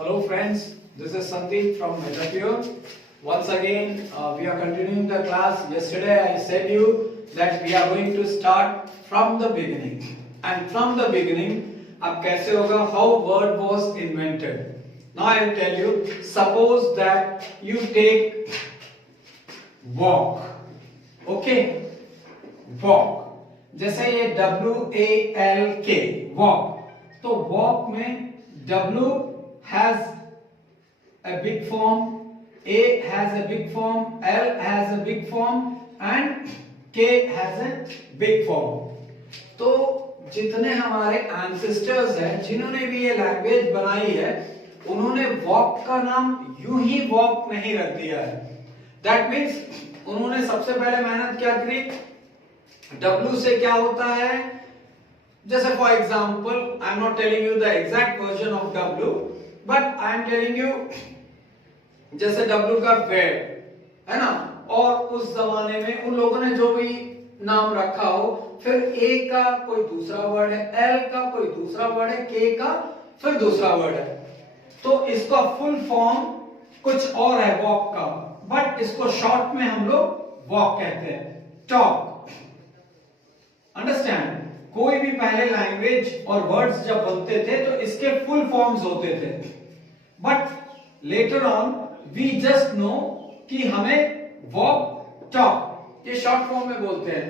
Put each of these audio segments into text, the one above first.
Hello friends, this is Sandeep from Metapure. Once again, we are continuing the class. Yesterday I said you that we are going to start from the beginning. And from the beginning, अब कैसे होगा? How word was invented. Now I will tell you. Suppose that you take walk. Okay, walk. जैसे ये WALK walk. तो walk में W has a big form, A has a big form, L has a big form and K has a big form. तो जितने हमारे ancestors हैं जिन्होंने भी ये लैंग्वेज बनाई है उन्होंने वॉक का नाम यूं ही वॉक नहीं रख दिया है. दैट मीन्स उन्होंने सबसे पहले मेहनत क्या करी, W से क्या होता है, जैसे for example I am not telling you the exact version of W but I am telling you जैसे W का वेट है ना, और उस जमाने में उन लोगों ने जो भी नाम रखा हो, फिर A का कोई दूसरा वर्ड है, L का कोई दूसरा वर्ड है, K का फिर दूसरा वर्ड है. तो इसका फुल फॉर्म कुछ और है वॉक का, बट इसको शॉर्ट में हम लोग वॉक कहते हैं, टॉक. अंडरस्टैंड? कोई भी पहले लैंग्वेज और वर्ड्स जब बनते थे तो इसके फुल फॉर्म्स होते थे, but later on we just know कि हमें वॉक टॉक ये शॉर्ट फॉर्म में बोलते हैं,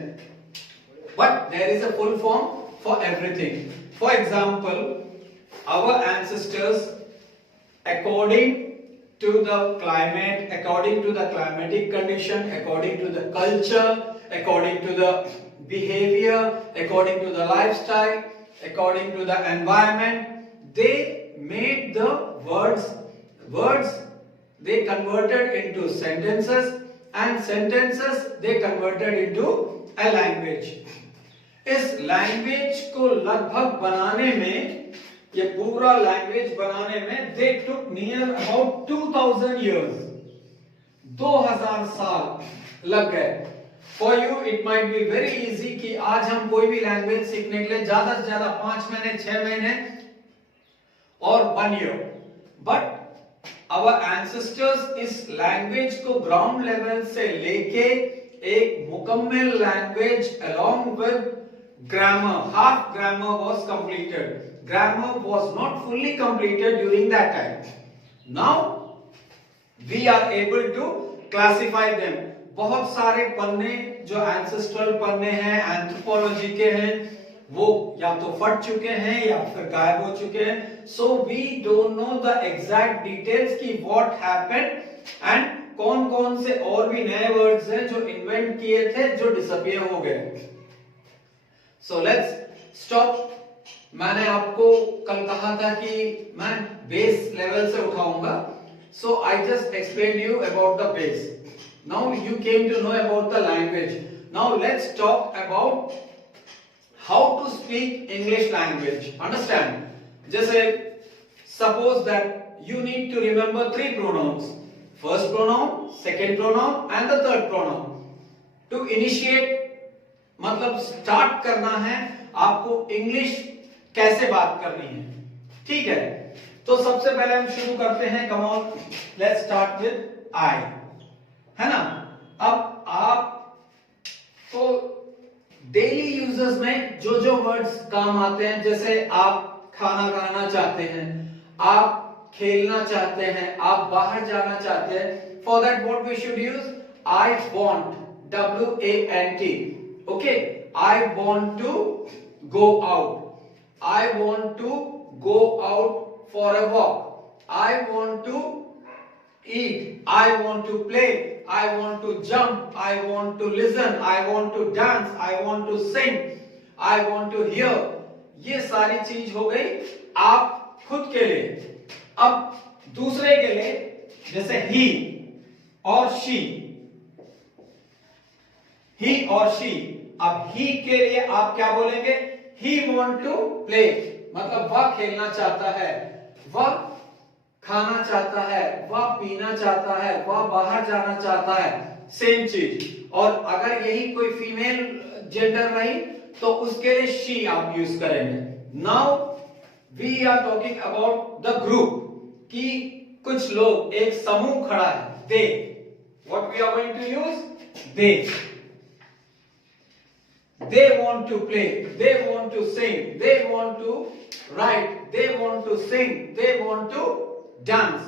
but there is a full form for everything. For example our ancestors according to the climate, according to the climatic condition, according to the culture, according to the behavior, according to the lifestyle, according to the environment, they made the words they converted into sentences, and sentences they converted into a language. इस language को लगभग बनाने में, ये पूरा language बनाने में they took near about 2000 years, 2000 साल लग गए. For you it might be very easy कि आज हम कोई भी लैंग्वेज सीखने के लिए ज्यादा से ज्यादा 5 महीने 6 महीने और 1 year, but our ancestors इस लैंग्वेज को ग्राउंड लेवल से लेके एक मुकम्मल language along with grammar, half grammar was completed. Grammar was not fully completed during that time. Now we are able to classify them. बहुत सारे पन्ने जो ancestral पन्ने हैं anthropology के हैं वो या तो फट चुके हैं या फिर गायब हो चुके हैं. So we don't know the exact details कि what happened and कौन-कौन से और भी नए words हैं जो invent किए थे जो disappear हो गए. So let's stop. मैंने आपको कल कहा था कि मैं बेस लेवल से उठाऊंगा, so I just explained you about the base. Now you came to know about the language. Now let's talk about how to speak English language. Understand? जैसे suppose that you need to remember 3 pronouns, first pronoun, second pronoun and the third pronoun. To initiate मतलब start करना है आपको English कैसे बात करनी है, ठीक है. तो सबसे पहले हम शुरू करते हैं, come on let's start with I, है ना. अब आप तो डेली यूजेस में जो जो वर्ड्स काम आते हैं, जैसे आप खाना खाना चाहते हैं, आप खेलना चाहते हैं, आप बाहर जाना चाहते हैं, for that what we should use I want, WANT. okay, I want to go out, I want to go out for a walk, I want to eat, I want to play, I want to jump, I want to listen, I want to dance, I want to sing, I want to hear. ये सारी चीज हो गई आप खुद के लिए. अब दूसरे के लिए जैसे he और she, he और she. अब he के लिए आप क्या बोलेंगे, he want to play, मतलब वह खेलना चाहता है, वह खाना चाहता है, वह पीना चाहता है, वह बाहर जाना चाहता है, सेम चीज. और अगर यही कोई फीमेल जेंडर रही तो उसके लिए she आप यूज करेंगे. Now we are talking about the group. कि कुछ लोग, एक समूह खड़ा है, they, what we are going to use, they want to play, they want to sing, they want to write, they want to sing, they want to dance.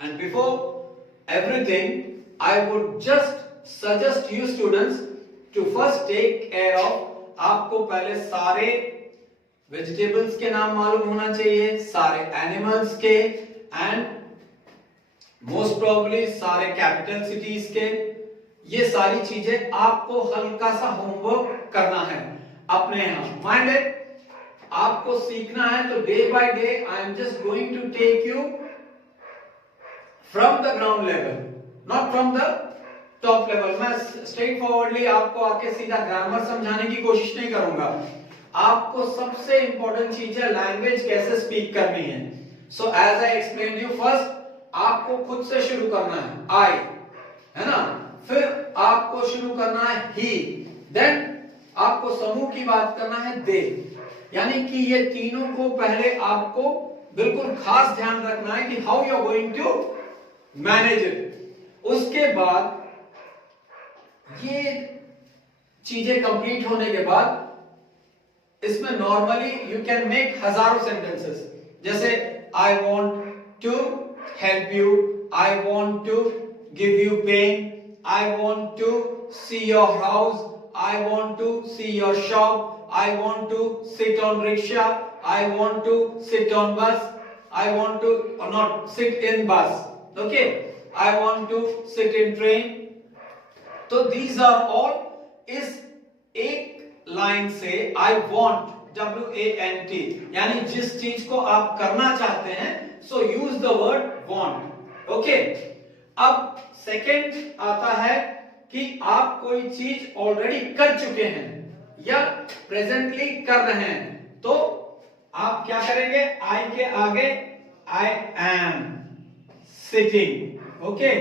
And before everything, I would just suggest you students to first take care of, आपको पहले सारे vegetables के नाम मालूम होना चाहिए, सारे animals के, एंड मोस्ट प्रोबेबली सारे कैपिटल सिटीज के। ये सारी चीजें आपको हल्का सा होमवर्क करना है अपने यहां, माइंडेड आपको सीखना है। तो day by day I am just going to take you from the ground level, not from the top level. मैं स्ट्रेट फॉरवर्डली आपको आके सीधा ग्रामर समझाने की कोशिश नहीं करूंगा। आपको सबसे इंपॉर्टेंट चीज है लैंग्वेज कैसे स्पीक करनी है। So as I explain you, first आपको खुद से शुरू करना है, आई, है ना, फिर आपको शुरू करना है ही, देन आपको समूह की बात करना है दे। यानी कि ये तीनों को पहले आपको बिल्कुल खास ध्यान रखना है कि how you are going to manage it. उसके बाद ये चीजें कंप्लीट होने के बाद इसमें नॉर्मली यू कैन मेक हजारों सेंटेंसेस, जैसे I want to help you, I want to give you pen, I want to see your house, I want to see your shop, I want to sit on rickshaw, I want to sit on bus, I want to or not sit in bus, okay, I want to sit in train. तो these are all इस एक line से I want, WANT, यानी जिस चीज को आप करना चाहते हैं, so use the word want, okay। अब सेकेंड आता है कि आप कोई चीज ऑलरेडी कर चुके हैं या प्रेजेंटली कर रहे हैं, तो आप क्या करेंगे, आई के आगे I am sitting, okay,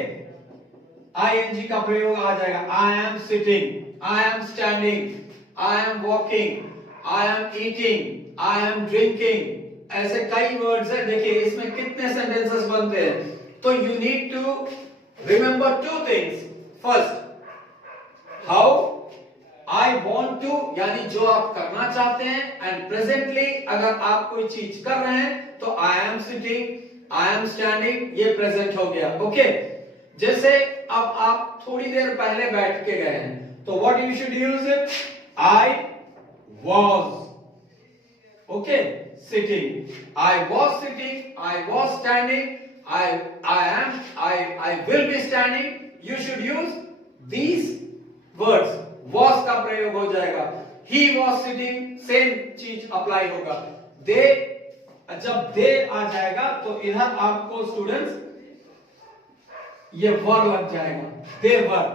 ING का प्रयोग आ जाएगा, I am sitting, I am standing, I am walking, I am eating, I am drinking. ऐसे कई वर्ड्स है, देखिए इसमें कितने सेंटेंसेस बनते हैं। तो you need to remember two things. First, how I want to, यानी जो आप करना चाहते हैं, and presently अगर आप कोई चीज कर रहे हैं तो I am sitting, I am standing, ये present हो गया, okay। जैसे अब आप थोड़ी देर पहले बैठ के गए हैं, तो what you should use it, I was, okay, sitting, I was sitting, I was standing, I will be standing। You should use these words। was का प्रयोग हो जाएगा, he was sitting, सेम चीज अप्लाई होगा। they, जब they आ जाएगा तो इधर आपको स्टूडेंट्स ये वर लग जाएगा, they were,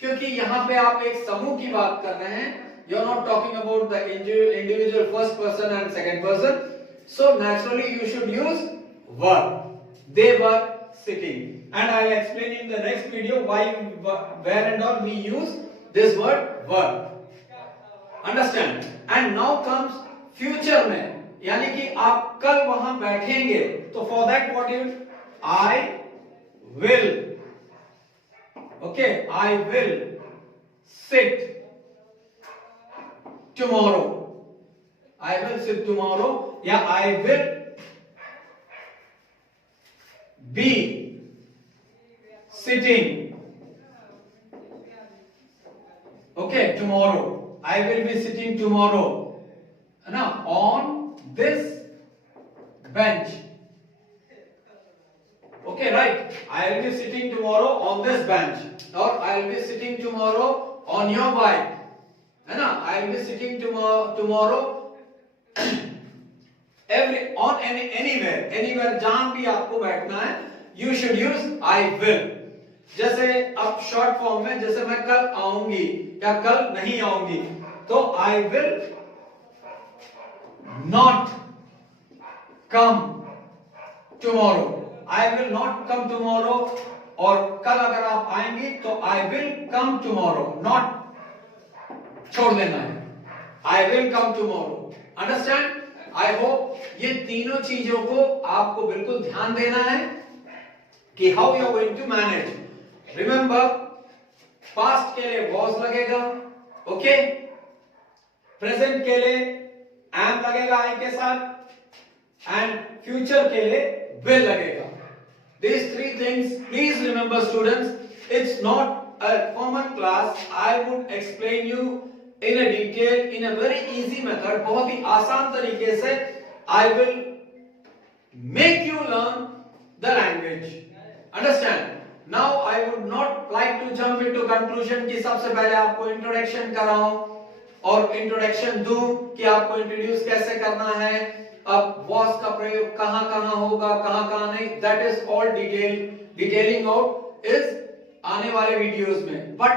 क्योंकि यहां पे आप एक समूह की बात कर रहे हैं। You are not talking about the individual first person and second person, so naturally you should use were। They were sitting, and I will explain in the next video why, where and all we use this word were, understand। And now comes future में, यानी कि आप कल वहां बैठेंगे, तो for that what you, I will, okay, I will sit tomorrow, I will sit tomorrow, या I will be sitting, okay, tomorrow, I will be sitting tomorrow, now on this bench, okay, right, I will be sitting tomorrow on this bench, or I will be sitting tomorrow on your bike, है ना, I will be sitting tomorrow on anywhere जहां भी आपको बैठना है, you should use I will। जैसे अब short form में, जैसे मैं कल आऊंगी या कल नहीं आऊंगी, तो I will not come tomorrow, I will not come tomorrow। और कल अगर आप आएंगी तो I will come tomorrow, not छोड़ देना है, I will come tomorrow, understand। I hope ये तीनों चीजों को आपको बिल्कुल ध्यान देना है कि how you are going to manage. Remember, past के लिए was लगेगा, ओके. प्रेजेंट के लिए am लगेगा I के साथ, एंड फ्यूचर के लिए will लगेगा. These three things, please remember students, it's not a common class. I would explain you in a detail, in a very easy method, बहुत ही आसान तरीके से I will make you learn the language. Understand? Now I would not like to jump into conclusion कि सबसे पहले आपको introduction कराऊं और introduction दूं कि आपको इंट्रोड्यूस कैसे करना है, अब was का प्रयोग कहां कहां होगा, कहां कहां नहीं. That is all detailing out is आने वाले वीडियोस में. But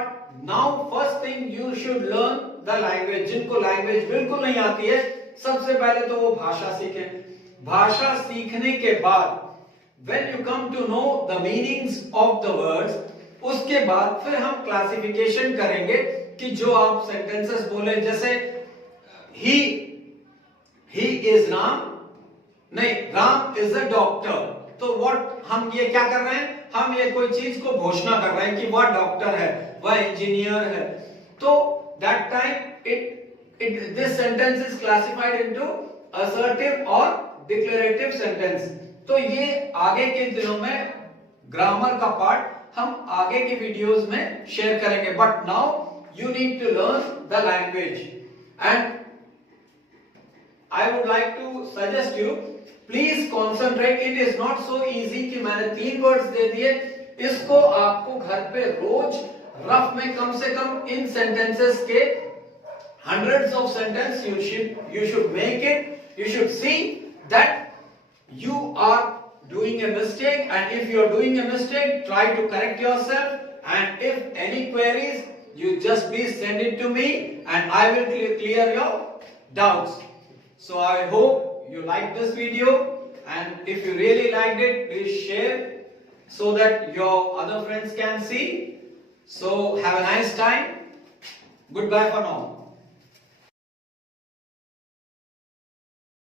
now first thing you should learn the language. जिनको लैंग्वेज बिल्कुल नहीं आती है, सबसे पहले तो वो भाषा सीखें. भाषा सीखने के बाद when you come to know the meanings of the words, उसके बाद फिर हम क्लासिफिकेशन करेंगे कि जो आप सेंटेंसेस बोले, जैसे he is राम, नहीं राम इज अ डॉक्टर. तो व्हाट, हम ये क्या कर रहे हैं, हम ये कोई चीज को घोषणा कर रहे हैं कि वह डॉक्टर है, वह इंजीनियर है. तो that time this sentence is classified into assertive और डिक्लेरेटिव सेंटेंस. तो ये आगे के दिनों में ग्रामर का पार्ट हम आगे के वीडियोस में शेयर करेंगे. But now you need to learn the language and I would like to suggest you, please concentrate. It is not so easy कि मैंने 3 words दे दिए, इसको आपको घर पे रोज रफ में कम से कम इन sentences के hundreds of sentences you should make it. You should see that you are doing a mistake, and if you are doing a mistake, try to correct yourself. And if any queries, you just please send it to me, and I will clear your doubts. So I hope you liked this video, and if you really liked it, please share so that your other friends can see. So have a nice time. Goodbye for now.